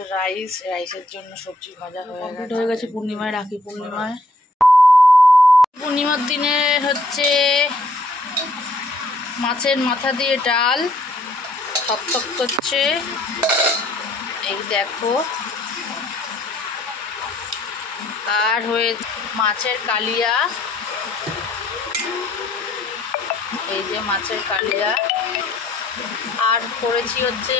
রাইসের জন্য সবজি ভাজা হয়ে গেছে। পূর্ণিমায়, রাখি পূর্ণিমায়, পূর্ণিমার দিনে হচ্ছে মাছের মাথা দিয়ে ডাল থকথক করছে, এই দেখো। আর হয়ে মাছের কালিয়া, এই যে মাছের কালিয়া। আর করেছি হচ্ছে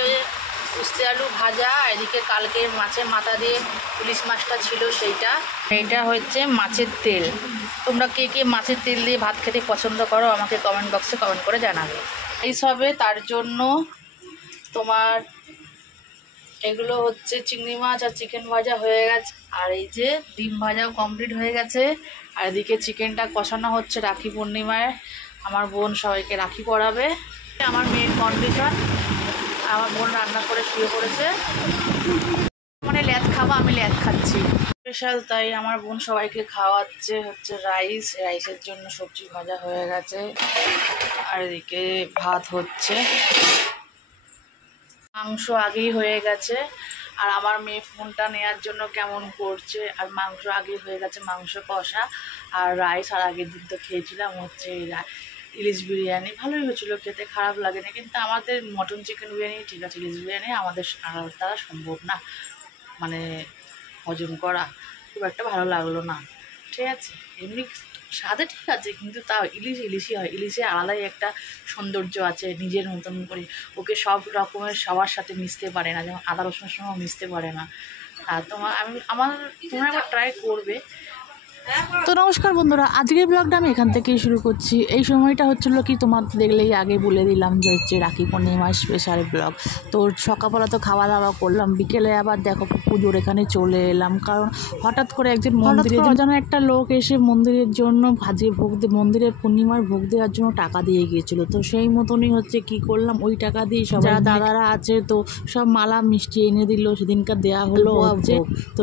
উস্তে আলু ভাজা, এদিকে কালকে মাছের মাথা দিয়ে ইলিশ মাছটা ছিল সেইটা। এইটা হচ্ছে মাছের তেল। তোমরা কে কে মাছের তেল দিয়ে ভাত খেতে পছন্দ করো আমাকে কমেন্ট বক্সে কমেন্ট করে জানাবে। এইসবে তার জন্য তোমার এগুলো হচ্ছে চিংড়ি মাছ আর চিকেন ভাজা হয়ে গেছে, আর এই যে ডিম ভাজাও কমপ্লিট হয়ে গেছে। আর এদিকে চিকেনটা কষানো হচ্ছে রাখি পূর্ণিমায়। আমার বোন সবাইকে রাখি পরাবে। আমার মেয়ের কন্ডিশন, আমার বোন রান্না করে শুয়ে পড়েছে, মানে ল্যাদ খাবো, আমি ল্যাদ খাচ্ছি স্পেশাল, তাই আমার বোন সবাইকে খাওয়াচ্ছে হচ্ছে রাইসের জন্য সবজি ভাজা হয়ে গেছে। আর এদিকে ভাত হচ্ছে, মাংস আগেই হয়ে গেছে। আর আমার মেয়ে ফোনটা নেওয়ার জন্য কেমন করছে। আর মাংস আগেই হয়ে গেছে, মাংস কষা। আর রাইস আর আগের দিন তো খেয়েছিলাম হচ্ছে ইলিশ বিরিয়ানি, ভালোই হয়েছিল খেতে, খারাপ লাগেনি। কিন্তু আমাদের মটন চিকেন বিরিয়ানি ঠিক আছে, ইলিশ বিরিয়ানি আমাদের দ্বারা সম্ভব না মানে হজম করা, খুব একটা ভালো লাগলো না। ঠিক আছে, এমনি স্বাদে ঠিক আছে, কিন্তু তাও ইলিশই হয়। ইলিশে আলাদাই একটা সৌন্দর্য আছে নিজের মতন করে, ওকে সব রকমের সবার সাথে মিশতে পারে না, যেমন আদা রসুনের সঙ্গেও মিশতে পারে না। আর তোমরা একবার ট্রাই করবে। তো নমস্কার বন্ধুরা, আজকের ব্লগটা আমি এখান থেকেই শুরু করছি। এই সময়টা হচ্ছিলো কি, তোমার দেখলেই আগে বলে দিলাম যে হচ্ছে রাখি পূর্ণিমার স্পেশাল ব্লগ। তো সকালবেলা তো খাওয়া দাওয়া করলাম, বিকেলে আবার দেখো পুজোর এখানে চলে এলাম। কারণ হঠাৎ করে একজন মন্দিরে যেন একটা লোক এসে মন্দিরের জন্য মন্দিরের পূর্ণিমার ভোগ দেওয়ার জন্য টাকা দিয়ে গিয়েছিলো। তো সেই মতনই হচ্ছে কি করলাম, ওই টাকা দিয়ে সব যারা দাদারা আছে তো সব মালা মিষ্টি এনে দিল, সেদিনকার দেওয়া হলো ভোগ। তো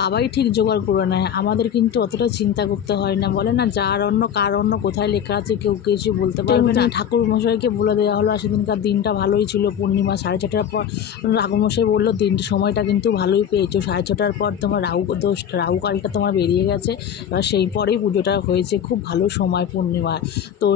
বাবাই ঠিক জোগাড় করে নেয়, আমাদের কিন্তু অতটা চিন্তা করতে হয় না। বলে না যার অন্য কার অন্য কোথায় লেখা আছে কেউ কিছু বলতে পারবে না। ঠাকুর মশাইকে বলে দেওয়া হলো। আর সেদিনকার দিনটা ভালোই ছিল, পূর্ণিমা 6:30টার পর ঠাকুর মশাই বললো সময়টা কিন্তু ভালোই পেয়েছো, 6:30টার পর তোমার রাহুকালটা তোমার বেরিয়ে গেছে। এবার সেই পরেই পুজোটা হয়েছে, খুব ভালো সময় পূর্ণিমার। তো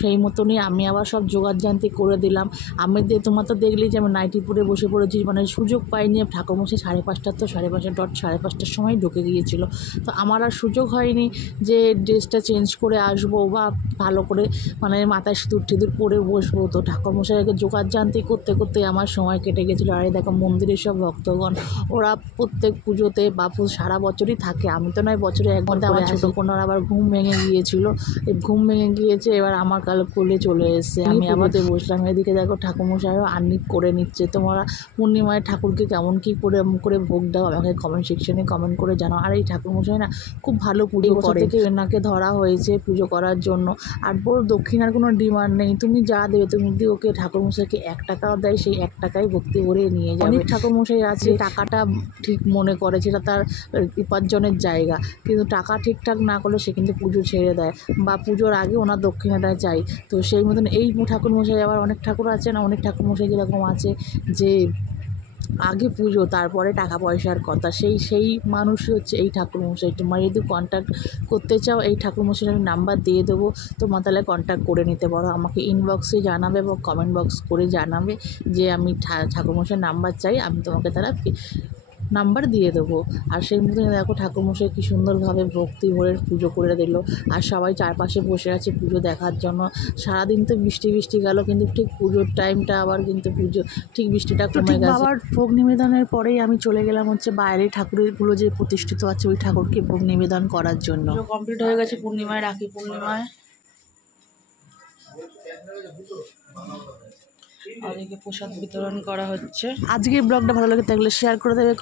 সেই মতনই আমি আবার সব জোগাড়জান্তি করে দিলাম। আমি তোমার তো দেখলেই যে আমি নাইটি পরে বসে পড়েছি, মানে সুযোগ পাইনি। ঠাকুরমশাই 5:30টার সময় ঢুকে গিয়েছিল। তো আমার আর সুযোগ হয়নি যে ড্রেসটা চেঞ্জ করে আসবো বা ভালো করে মানে মাথায় সিঁদুর পরে বসবো। তো ঠাকুরমশাইকে জোগাড়জান্তি করতে করতে আমার সময় কেটে গেছিলো। আর দেখো মন্দিরের সব ভক্তগণ, ওরা প্রত্যেক পুজোতে বা সারা বছরই থাকে। আমি তো নয়, বছরে একবার। আমার ছোটো কোনার আবার ঘুম ভেঙে গিয়েছিলো, ঘুম ভেঙে গিয়েছে, এবার আমার কোলে চলে এসছে। আমি আবার বসলাম। এদিকে দেখো ঠাকুরমশাইও আন্নিক করে নিচ্ছে। তোমরা পূর্ণিমায় ঠাকুরকে কেমন কী করে ভোগ দাও আমাকে কমেন্ট সেকশনে কমেন্ট করে জানাও। আর এই ঠাকুরমশাই না খুব ভালো পুজো করে, থেকে এনাকে ধরা হয়েছে পুজো করার জন্য। আর বড় দক্ষিণার কোনো ডিমান্ড নেই, তুমি যা দেবে, তুমি যদি ওকে ঠাকুরমশাইকে 1 টাকাও দেয়, সেই 1 টাকাই ভক্তি ভরে নিয়ে যাবে। অনেক ঠাকুরমশাই আছে টাকাটা ঠিক মনে করে, সেটা তার উপার্জনের জায়গা, কিন্তু টাকা ঠিকঠাক না করলে সে কিন্তু পুজো ছেড়ে দেয় বা পুজোর আগে ওনার দক্ষিণাটা চাই। তো সেই মতন এই ঠাকুরমশাই, আবার অনেক ঠাকুর আছে না, অনেক ঠাকুরমশাই যেরকম আছে যে আগে পুজো তারপরে টাকা পয়সার কথা, সেই মানুষই হচ্ছে এই ঠাকুরমশাই। তোমার যদি কন্ট্যাক্ট করতে চাও, এই ঠাকুরমশাইয়ের আমি নাম্বার দিয়ে দেবো, তোমার তাহলে কন্ট্যাক্ট করে নিতে পারো। আমাকে ইনবক্সে জানাবে বা কমেন্ট বক্স করে জানাবে যে আমি ঠাকুরমশাইয়ের নাম্বার চাই, আমি তোমাকে তারা নাম্বার দিয়ে দেবো। আর সেই মতন দেখো ঠাকুরমশাই কী সুন্দরভাবে ভক্তি ভরে পুজো করে দিল। আর সবাই চারপাশে বসে আছে পুজো দেখার জন্য। সারাদিন তো বৃষ্টি গেল, কিন্তু ঠিক পুজোর টাইমটা আবার কিন্তু ঠিক বৃষ্টিটা কমে গেছে। আবার ভোগ নিবেদনের পরেই আমি চলে গেলাম হচ্ছে বাইরে ঠাকুরগুলো যে প্রতিষ্ঠিত আছে ওই ঠাকুরকে ভোগ নিবেদন করার জন্য। কমপ্লিট হয়ে গেছে পূর্ণিমায়, রাখি পূর্ণিমায়। ওদিকে প্রসাদ বিতরণ করা হচ্ছে। আজকের ব্লগটা ভালো লাগে থাকলে শেয়ার করে দেবে।